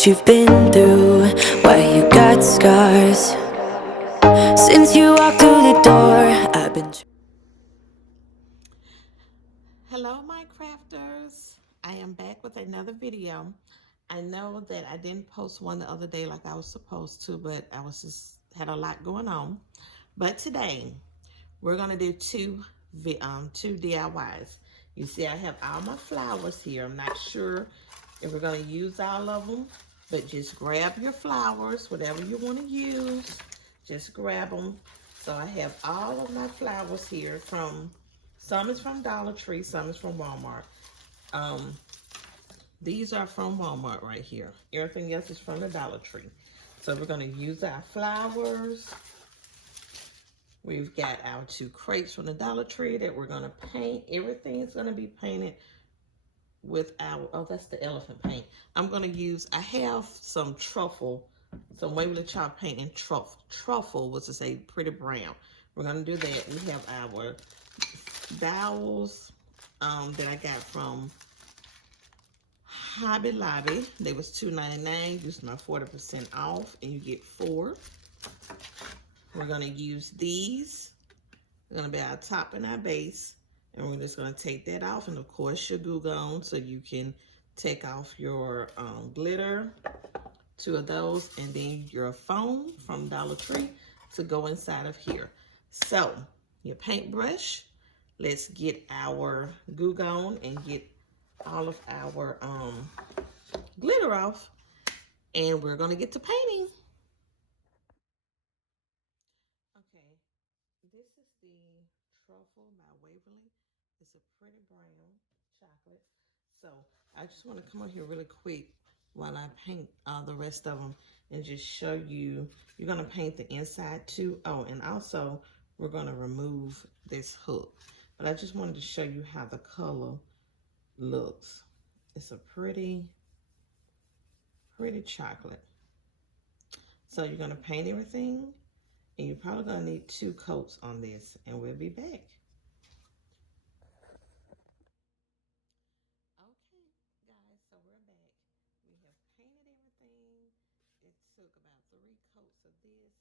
what you've been through, why you got scars. Since you walked through the door, I've been... Hello, my crafters. I am back with another video. I know that I didn't post one the other day like I was supposed to, but I was just had a lot going on. But today we're gonna do two DIYs. You see, I have all my flowers here. I'm not sure if we're gonna use all of them, but just grab your flowers, whatever you want to use. Just grab them. So I have all of my flowers here from. Some is from Dollar Tree, some is from Walmart. Um, these are from Walmart right here. Everything else is from the Dollar Tree. So we're going to use our flowers. We've got our two crates from the Dollar Tree that we're going to paint. Everything is going to be painted with our, oh, that's the elephant paint. I'm going to use, I have some truffle, some Waverly Chalk paint in truffle, which is a pretty brown. We're going to do that. We have our dowels that I got from Hobby Lobby. They was $2.99. Use my 40% off, and you get 4. We're gonna use these. They're gonna be our top and our base, and we're just gonna take that off. And of course, your glue gun, so you can take off your glitter. 2 of those, and then your foam from Dollar Tree to go inside of here. So your paintbrush. Let's get our glue gun and get all of our glitter off, and we're gonna get to painting. Okay, this is the truffle by Waverly. It's a pretty brown chocolate. So I just want to come on here really quick while I paint the rest of them and just show you. You're gonna paint the inside too. Oh, and also we're gonna remove this hook. But I just wanted to show you how the color looks. It's a pretty chocolate. So you're gonna paint everything, and you're probably gonna need 2 coats on this, and we'll be back. Okay, guys, so we're back. We have painted everything. It took about 3 coats of this,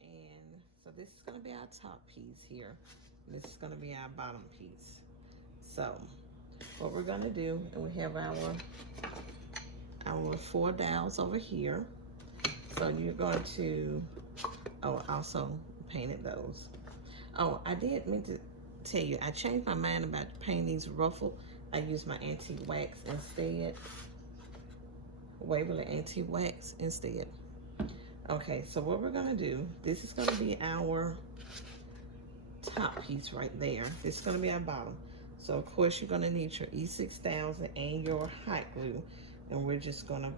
and so this is gonna be our top piece here. This is gonna be our bottom piece. So what we're gonna do, and we have our 4 dowels over here. So you're going to, oh, also painted those. Oh, I did mean to tell you, I changed my mind about painting these ruffled. I used my antique wax instead. Waverly antique wax instead. Okay, so what we're gonna do, this is gonna be our top piece right there. This is gonna be our bottom. So of course you're gonna need your E6000 and your hot glue, and we're just gonna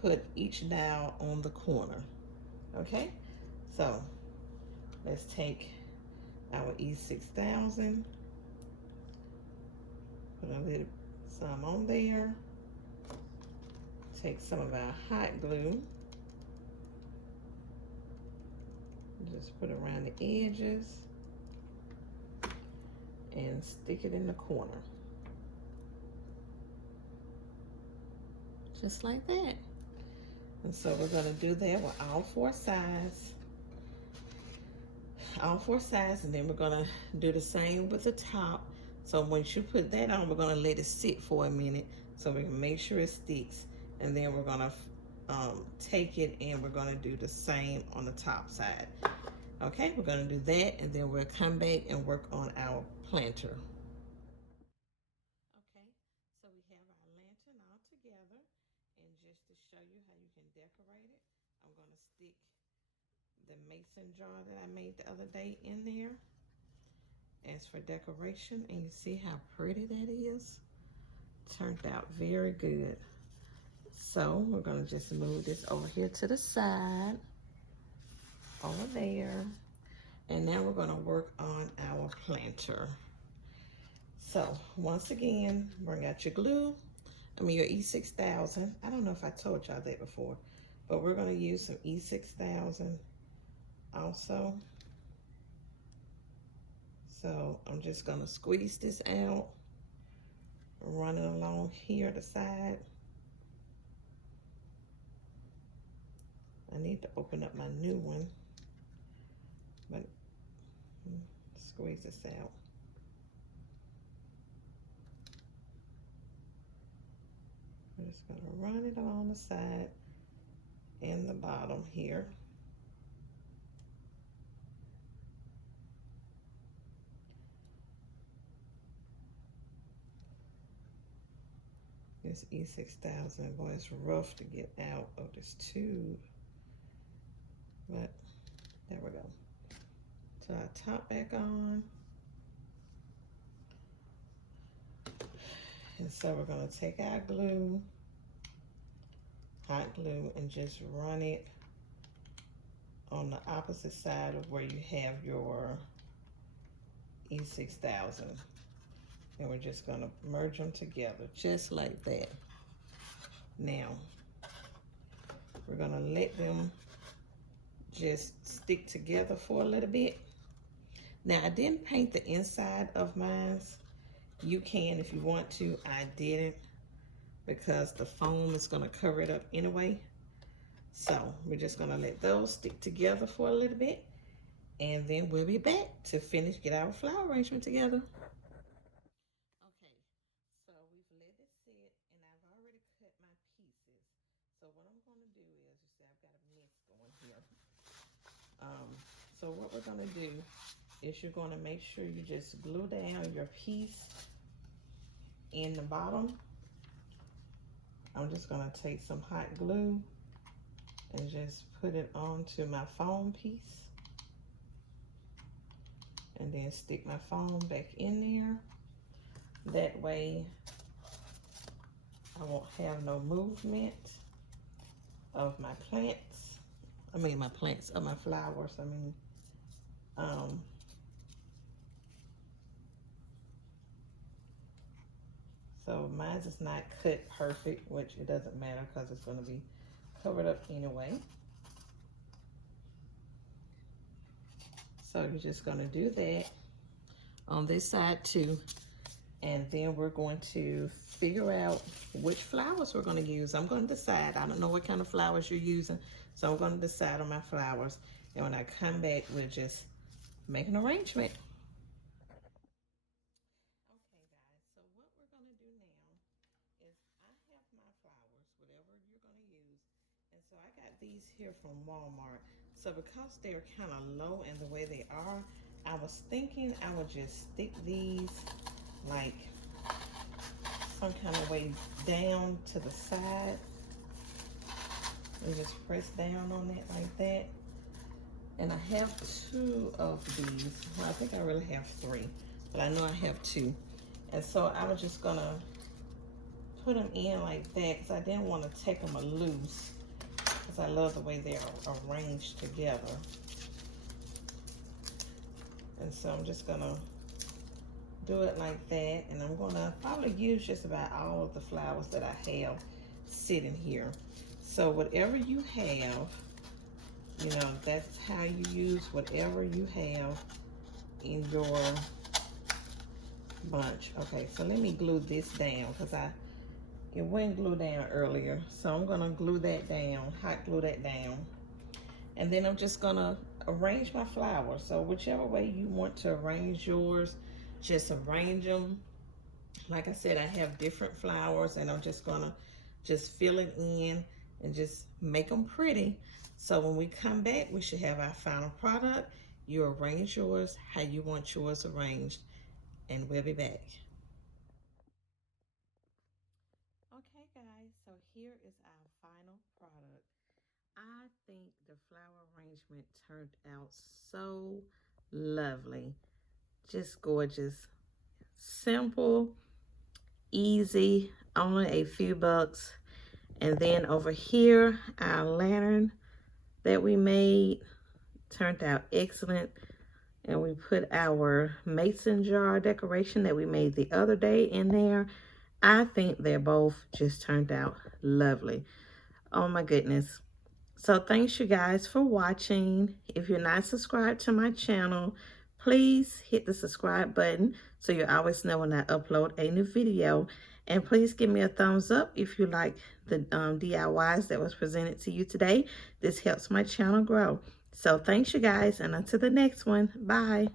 put each dowel on the corner. Okay, so let's take our E6000, put a little some on there, take some of our hot glue, just put it around the edges and stick it in the corner. Just like that. And so we're gonna do that with all 4 sides. All 4 sides, and then we're gonna do the same with the top. So once you put that on, we're gonna let it sit for a minute so we can make sure it sticks. And then we're gonna take it and we're gonna do the same on the top side. Okay, we're gonna do that, and then we'll come back and work on our planter. Okay, so we have our lantern all together, and just to show you how you can decorate it, I'm gonna stick the mason jar that I made the other day in there as for decoration, and you see how pretty that is. Turned out very good. So we're gonna just move this over here to the side, over there, and now we're gonna work on our planter. So once again, bring out your glue, your E6000. I don't know if I told y'all that before, but we're gonna use some E6000 also. So I'm just gonna squeeze this out, run it along here the side. I need to open up my new one, but squeeze this out. I'm just going to run it along the side and the bottom here. This E6000, boy, it's rough to get out of this tube, but there we go. So I top back on, and so we're going to take our glue, hot glue, and just run it on the opposite side of where you have your E6000. And we're just going to merge them together just like that. Now, we're going to let them just stick together for a little bit. Now, I didn't paint the inside of mine. You can if you want to. I didn't because the foam is going to cover it up anyway. So we're just going to let those stick together for a little bit. And then we'll be back to get our flower arrangement together. So what we're going to do is you're going to make sure you just glue down your piece in the bottom. I'm just going to take some hot glue and just put it onto my foam piece. And then stick my foam back in there. That way I won't have no movement of my plants. Of my flowers. So mine is not cut perfect, which it doesn't matter because it's going to be covered up anyway. So you're just going to do that on this side too. And then we're going to figure out which flowers we're going to use. I'm going to decide. I don't know what kind of flowers you're using. So I'm going to decide on my flowers. And when I come back, we'll just make an arrangement. Okay, guys. So what we're going to do now is I have my flowers, whatever you're going to use. And so I got these here from Walmart. So because they're kind of low in the way they are, I was thinking I would just stick these like some kind of way down to the side and just press down on it like that. And I have 2 of these. Well, I think I really have 3, but I know I have 2. And so I was just gonna put them in like that because I didn't want to take them loose because I love the way they're arranged together. And so I'm just gonna do it like that, and I'm gonna probably use just about all of the flowers that I have sitting here. So whatever you have, you know, that's how you use whatever you have in your bunch. Okay, so let me glue this down because it wouldn't glue down earlier. So I'm gonna glue that down, hot glue that down. And then I'm just gonna arrange my flowers. So whichever way you want to arrange yours, just arrange them. Like I said, I have different flowers and I'm just gonna fill it in and just make them pretty. So when we come back, we should have our final product. You arrange yours how you want yours arranged, and we'll be back. Okay, guys, so here is our final product. I think the flower arrangement turned out so lovely. Just gorgeous. Simple, easy, only a few bucks. And then over here, our lantern that we made turned out excellent. And we put our mason jar decoration that we made the other day in there. I think they're both just turned out lovely. Oh my goodness. So thanks you guys for watching. If you're not subscribed to my channel, please hit the subscribe button so you always know when I upload a new video. And please give me a thumbs up if you like the DIYs that was presented to you today. This helps my channel grow. So thanks you guys, and until the next one, bye.